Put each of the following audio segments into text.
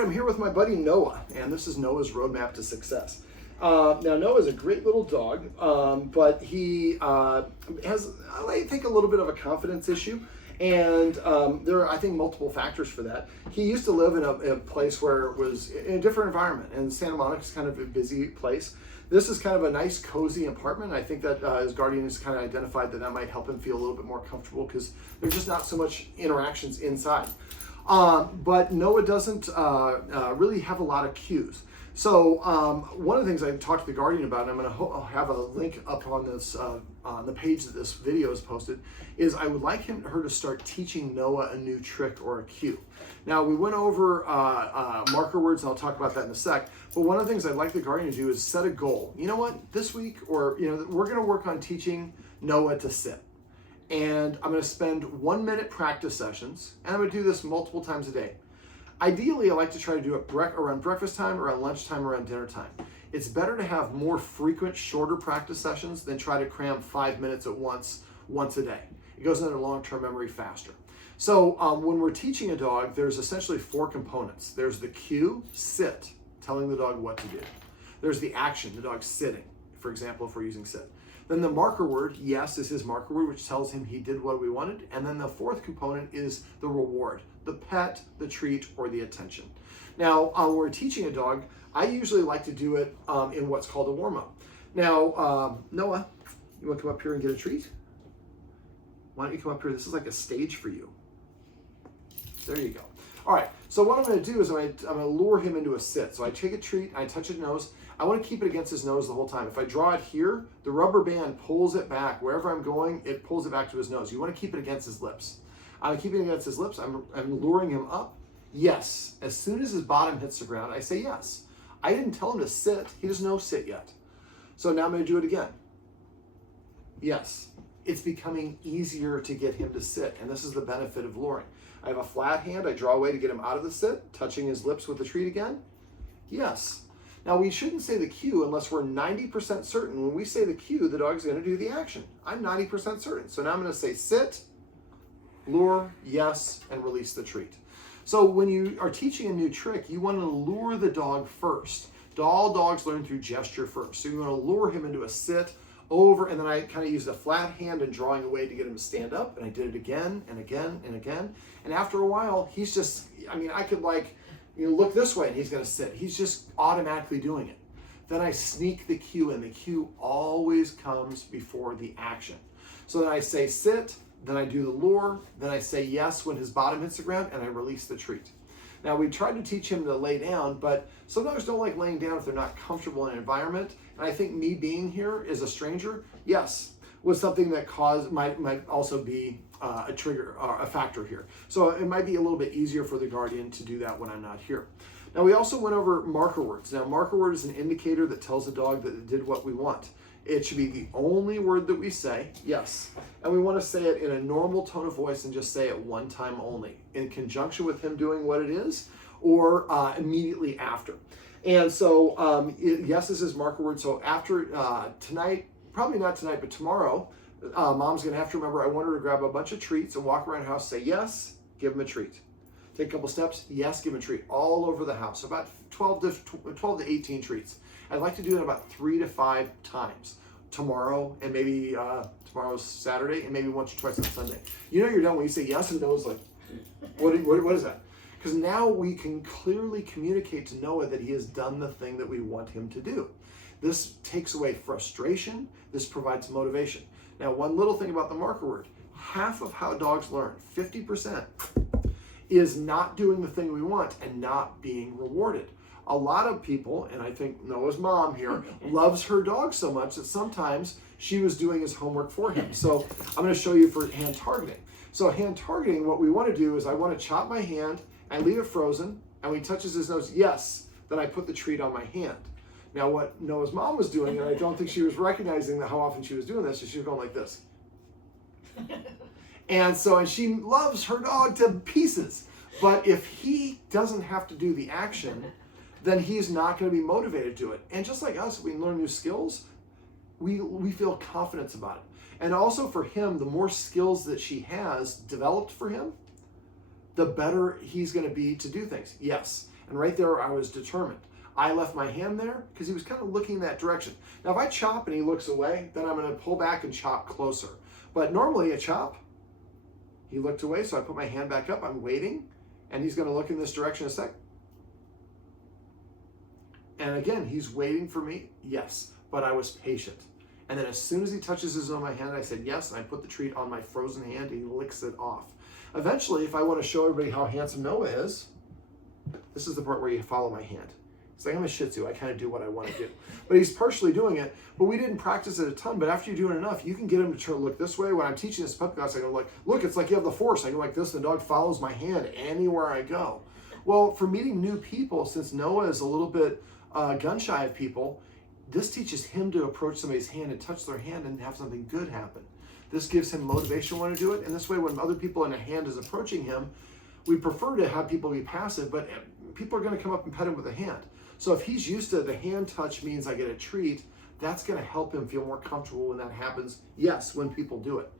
right, I'm here with my buddy Noah, and this is Noah's Roadmap to Success. Now, Noah's a great little dog, but he has, I think, a little bit of a confidence issue. And there are, I think, multiple factors for that. He used to live in a place where it was in a different environment, and Santa Monica is kind of a busy place. This is kind of a nice, cozy apartment. I think that his guardian has kind of identified that might help him feel a little bit more comfortable because there's just not so much interactions inside. But Noah doesn't really have a lot of cues. So one of the things I talked to the guardian about, and I'm going to have a link up on this on the page that this video is posted, is I would like her to start teaching Noah a new trick or a cue. Now, we went over marker words, and I'll talk about that in a sec. But one of the things I'd like the guardian to do is set a goal. You know what? This week, or we're going to work on teaching Noah to sit. And I'm going to spend 1 minute practice sessions, and I'm going to do this multiple times a day. Ideally, I like to try to do it around breakfast time, around lunchtime, around dinner time. It's better to have more frequent, shorter practice sessions than try to cram 5 minutes at once a day. It goes into long-term memory faster. So when we're teaching a dog, there's essentially 4 components. There's the cue, sit, telling the dog what to do. There's the action, the dog sitting, for example, if we're using sit. Then the marker word, yes, is his marker word, which tells him he did what we wanted. And then the 4th component is the reward, the pet, the treat, or the attention. Now, when we're teaching a dog, I usually like to do it in what's called a warm-up. Now, Noah, you want to come up here and get a treat? Why don't you come up here? This is like a stage for you. There you go. All right, so what I'm going to do is I'm going to lure him into a sit. So I take a treat, I touch his nose. I want to keep it against his nose the whole time. If I draw it here, the rubber band pulls it back. Wherever I'm going, it pulls it back to his nose. You want to keep it against his lips. I'm keeping it against his lips. I'm luring him up. Yes. As soon as his bottom hits the ground, I say yes. I didn't tell him to sit. He doesn't know sit yet. So now I'm going to do it again. Yes. It's becoming easier to get him to sit, and this is the benefit of luring. I have a flat hand. I draw away to get him out of the sit, touching his lips with the treat again. Yes. Now, we shouldn't say the cue unless we're 90% certain. When we say the cue, the dog's going to do the action. I'm 90% certain. So now I'm going to say sit, lure, yes, and release the treat. So when you are teaching a new trick, you want to lure the dog first. All dogs learn through gesture first. So you want to lure him into a sit, over, and then I kind of used a flat hand and drawing away to get him to stand up, and I did it again and again and again. And after a while, he's just, I could look this way and he's going to sit. He's just automatically doing it. Then I sneak the cue in. The cue always comes before the action. So then I say sit, then I do the lure, then I say yes when his bottom hits the ground, and I release the treat. Now, we tried to teach him to lay down, but some dogs don't like laying down if they're not comfortable in an environment. And I think me being here as a stranger, yes, was something that might also be a trigger, a factor here. So it might be a little bit easier for the guardian to do that when I'm not here. Now, we also went over marker words. Now, marker word is an indicator that tells the dog that it did what we want. It should be the only word that we say, yes. And we want to say it in a normal tone of voice and just say it one time only, in conjunction with him doing what it is, or immediately after. And so, yes is his marker word. So after tonight, probably not tonight, but tomorrow, mom's going to have to remember, I want her to grab a bunch of treats and walk around the house, say yes, give him a treat. Take a couple steps, yes, give him a treat, all over the house, about 12 to 18 treats. I'd like to do it about 3 to 5 times tomorrow, and maybe tomorrow's Saturday, and maybe once or twice on Sunday. You know you're done when you say yes and no is like, what is that? Because now we can clearly communicate to Noah that he has done the thing that we want him to do. This takes away frustration. This provides motivation. Now, one little thing about the marker word, half of how dogs learn, 50%, is not doing the thing we want and not being rewarded. A lot of people, and I think Noah's mom here, loves her dog so much that sometimes she was doing his homework for him. So I'm going to show you for hand targeting. So hand targeting, what we want to do is I want to chop my hand, I leave it frozen, and when he touches his nose, yes, then I put the treat on my hand. Now what Noah's mom was doing, and I don't think she was recognizing how often she was doing this, is she was going like this. And she loves her dog to pieces. But if he doesn't have to do the action, then he's not going to be motivated to do it. And just like us, we learn new skills, we feel confidence about it. And also for him, the more skills that she has developed for him, the better he's going to be to do things. Yes. And right there, I was determined. I left my hand there because he was kind of looking that direction. Now, if I chop and he looks away, then I'm going to pull back and chop closer. But normally a chop, he looked away, so I put my hand back up. I'm waiting, and he's going to look in this direction a sec. And again, he's waiting for me. Yes, but I was patient. And then as soon as he touches his on my hand, I said yes, and I put the treat on my frozen hand, and he licks it off. Eventually, if I want to show everybody how handsome Noah is, this is the part where you follow my hand. It's like I'm a Shih Tzu. I kind of do what I want to do. But he's partially doing it, but we didn't practice it a ton. But after you do it enough, you can get him to turn look this way. When I'm teaching this puppy class, I go like, look, it's like you have the force. I go like this, and the dog follows my hand anywhere I go. Well, for meeting new people, since Noah is a little bit gun shy of people, this teaches him to approach somebody's hand and touch their hand and have something good happen. This gives him motivation to want to do it. And this way, when other people in a hand is approaching him, we prefer to have people be passive, but people are going to come up and pet him with a hand. So if he's used to the hand touch means I get a treat, that's going to help him feel more comfortable when that happens. Yes, when people do it.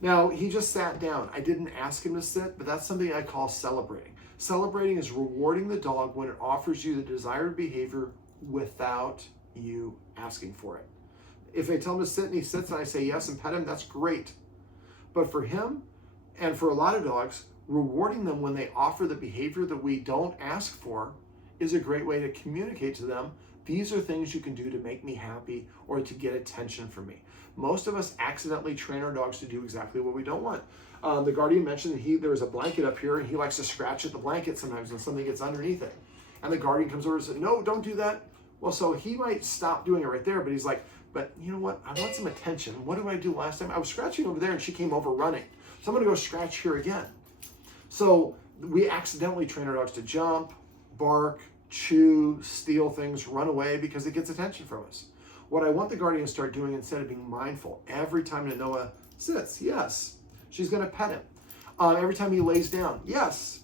Now, he just sat down. I didn't ask him to sit, but that's something I call celebrating. Celebrating is rewarding the dog when it offers you the desired behavior without you asking for it. If I tell him to sit and he sits and I say yes and pet him, that's great. But for him and for a lot of dogs, rewarding them when they offer the behavior that we don't ask for is a great way to communicate to them, these are things you can do to make me happy or to get attention from me. Most of us accidentally train our dogs to do exactly what we don't want. The guardian mentioned that there was a blanket up here and he likes to scratch at the blanket sometimes when something gets underneath it. And the guardian comes over and says, no, don't do that. Well, so he might stop doing it right there, but he's like, but you know what? I want some attention. What did I do last time? I was scratching over there and she came over running. So I'm gonna go scratch here again. So we accidentally train our dogs to jump, bark, chew, steal things, run away because it gets attention from us. What I want the guardian to start doing instead of being mindful, every time that Noah sits, yes, she's gonna pet him. Every time he lays down, yes.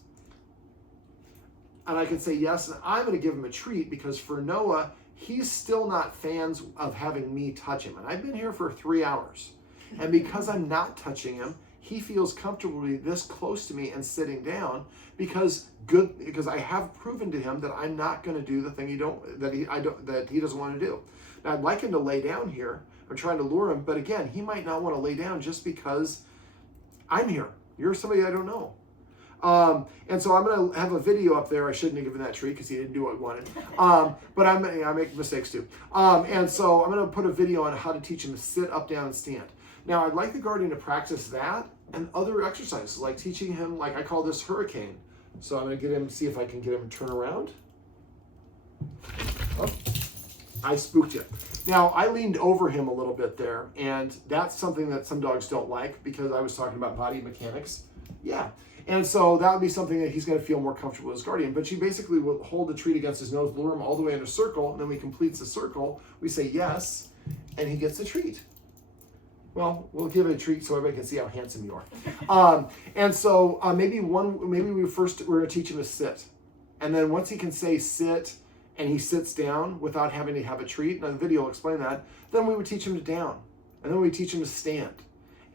And I can say yes, and I'm gonna give him a treat because for Noah, he's still not fans of having me touch him. And I've been here for 3 hours. And because I'm not touching him, he feels comfortable to be this close to me and sitting down because I have proven to him that I'm not going to do the thing that he doesn't want to do. Now I'd like him to lay down here. I'm trying to lure him, but again, he might not want to lay down just because I'm here. You're somebody I don't know. And so I'm going to have a video up there. I shouldn't have given that treat because he didn't do what I wanted. But I make mistakes too. And so I'm going to put a video on how to teach him to sit, up, down, and stand. Now, I'd like the guardian to practice that and other exercises, like teaching him, like I call this hurricane. So I'm going to see if I can get him to turn around. Oh, I spooked you. Now, I leaned over him a little bit there, and that's something that some dogs don't like because I was talking about body mechanics. Yeah. And so that would be something that he's going to feel more comfortable with his guardian. But you basically will hold the treat against his nose, lure him all the way in a circle, and then when he completes the circle, we say yes, and he gets the treat. Well, we'll give it a treat so everybody can see how handsome you are. And so maybe we're going to teach him to sit. And then once he can say sit and he sits down without having to have a treat, and the video will explain that, then we would teach him to down. And then we teach him to stand.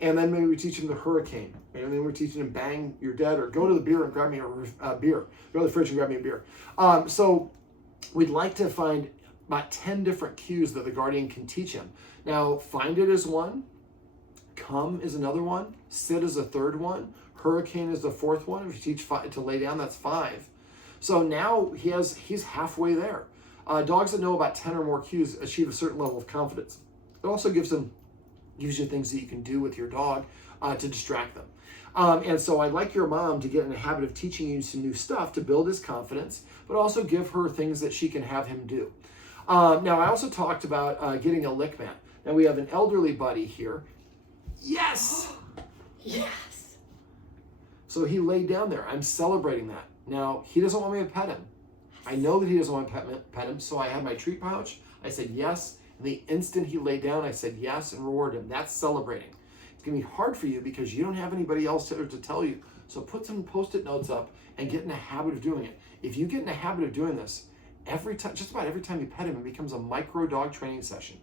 And then maybe we teach him the hurricane. And then we're teaching him bang, you're dead, or go to the beer and grab me a beer. Go to the fridge and grab me a beer. So we'd like to find about 10 different cues that the guardian can teach him. Now, find it is one. Come is another one. Sit is a third one. Hurricane is the fourth one. If you teach to lay down, that's 5. So now he's halfway there. Dogs that know about 10 or more cues achieve a certain level of confidence. It also gives you things that you can do with your dog to distract them. And so I'd like your mom to get in the habit of teaching you some new stuff to build his confidence, but also give her things that she can have him do. Now, I also talked about getting a lick mat. Now, we have an elderly buddy here. Yes! Yes! So he laid down there. I'm celebrating that. Now, he doesn't want me to pet him. I know that he doesn't want to pet him, so I had my treat pouch. I said yes. And the instant he laid down, I said yes and rewarded him. That's celebrating. It's going to be hard for you because you don't have anybody else to tell you. So put some Post-it notes up and get in the habit of doing it. If you get in the habit of doing this, just about every time you pet him, it becomes a micro dog training session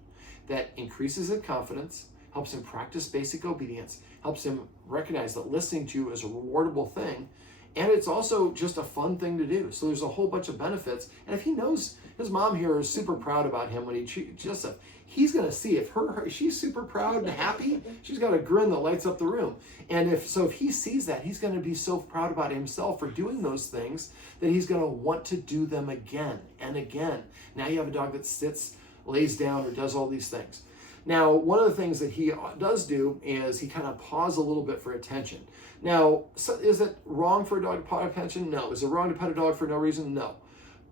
that increases his confidence, helps him practice basic obedience, helps him recognize that listening to you is a rewardable thing, And it's also just a fun thing to do. So there's a whole bunch of benefits. And if he knows his mom here is super proud about him when he treats Jessup, he's going to see if she's super proud and happy, she's got a grin that lights up the room. And if he sees that, he's going to be so proud about himself for doing those things that he's going to want to do them again and again. Now you have a dog that sits, lays down, or does all these things. Now, one of the things that he does do is he kind of paws a little bit for attention. Now, is it wrong for a dog to paw attention? No. Is it wrong to pet a dog for no reason? No.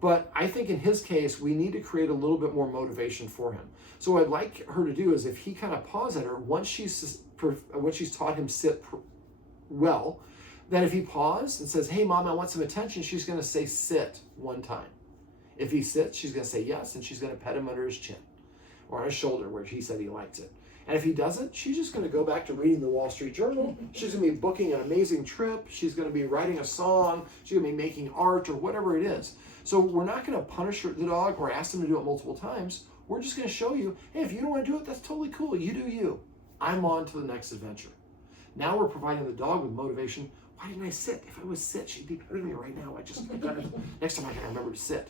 But I think in his case, we need to create a little bit more motivation for him. So what I'd like her to do is if he kind of paws at her, once she's taught him sit well, then if he paws and says, hey, Mom, I want some attention, she's going to say sit one time. If he sits, she's going to say yes, and she's going to pet him under his chin or on his shoulder where he said he likes it. And if he doesn't, she's just going to go back to reading the Wall Street Journal. She's going to be booking an amazing trip. She's going to be writing a song. She's going to be making art or whatever it is. So we're not going to punish the dog or ask him to do it multiple times. We're just going to show you, hey, if you don't want to do it, that's totally cool. You do you. I'm on to the next adventure. Now we're providing the dog with motivation. Why didn't I sit? If I would sit, she'd be better than me right now. Next time I gotta remember to sit.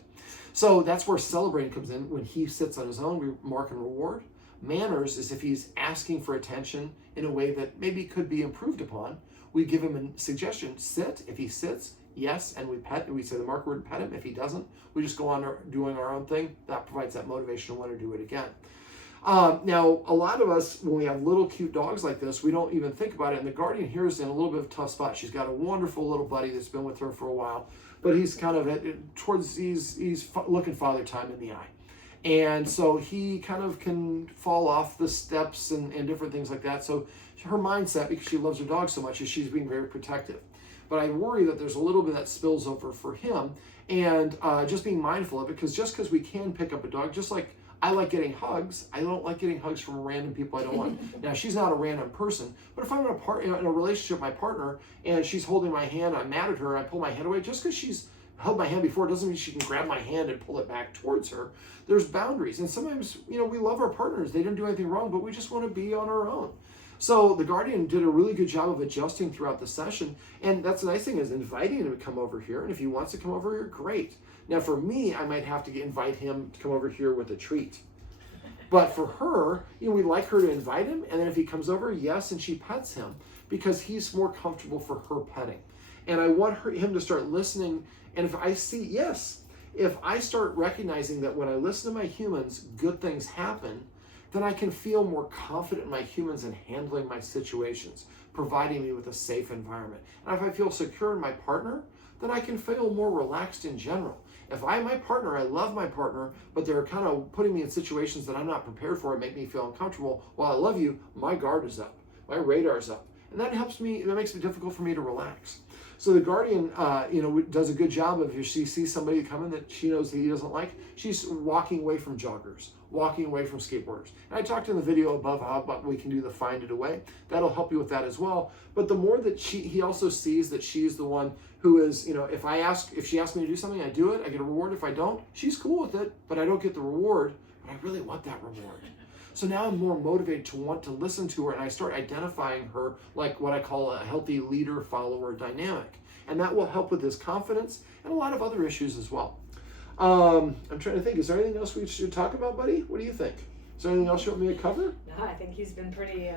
So that's where celebrating comes in. When he sits on his own, we mark and reward. Manners is if he's asking for attention in a way that maybe could be improved upon. We give him a suggestion, sit. If he sits, yes, and we say the mark word and pet him. If he doesn't, we just go on doing our own thing. That provides that motivation to want to do it again. Now, a lot of us, when we have little cute dogs like this, we don't even think about it. And the guardian here is in a little bit of a tough spot. She's got a wonderful little buddy that's been with her for a while, but he's kind of he's looking father time in the eye. And so he kind of can fall off the steps and different things like that. So her mindset, because she loves her dog so much, is she's being very protective. But I worry that there's a little bit that spills over for him, and just being mindful of it, because just because we can pick up a dog, just like I like getting hugs, I don't like getting hugs from random people I don't want. Now, she's not a random person, but if I'm in a relationship with my partner and she's holding my hand, I'm mad at her, I pull my hand away, just because she's held my hand before doesn't mean she can grab my hand and pull it back towards her. There's boundaries. And sometimes, we love our partners. They didn't do anything wrong, but we just want to be on our own. So the guardian did a really good job of adjusting throughout the session. And that's the nice thing, is inviting him to come over here. And if he wants to come over here, great. Now for me, I might have to invite him to come over here with a treat. But for her, we'd like her to invite him. And then if he comes over, yes, and she pets him because he's more comfortable for her petting. And I want him to start listening. And if I see, yes, if I start recognizing that when I listen to my humans, good things happen, then I can feel more confident in my humans in handling my situations, providing me with a safe environment. And if I feel secure in my partner, then I can feel more relaxed in general. If I love my partner, but they're kind of putting me in situations that I'm not prepared for and make me feel uncomfortable, while I love you, my guard is up, my radar is up. And that makes it difficult for me to relax. So the guardian, does a good job of, if she sees somebody coming that she knows that he doesn't like, she's walking away from joggers, walking away from skateboarders. And I talked in the video above about we can do the find it away. That'll help you with that as well. But the more that he also sees that she's the one who is, if she asks me to do something, I do it, I get a reward. If I don't, she's cool with it, but I don't get the reward, but I really want that reward. So now I'm more motivated to want to listen to her, and I start identifying her like what I call a healthy leader-follower dynamic. And that will help with his confidence and a lot of other issues as well. I'm trying to think, is there anything else we should talk about, buddy? What do you think? Is there anything else you want me to cover? No, I think he's been pretty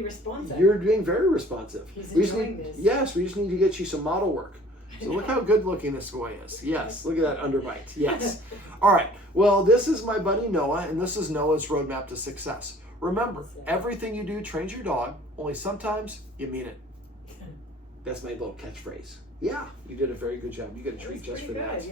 responsive. You're being very responsive. He's enjoying this. Yes, we just need to get you some model work. So look how good looking this boy is. Yes, look at that underbite. Yes. All right. Well, this is my buddy Noah, and this is Noah's Roadmap to Success. Remember, everything you do trains your dog, only sometimes you mean it. That's my little catchphrase. Yeah, you did a very good job. You get a treat just for that.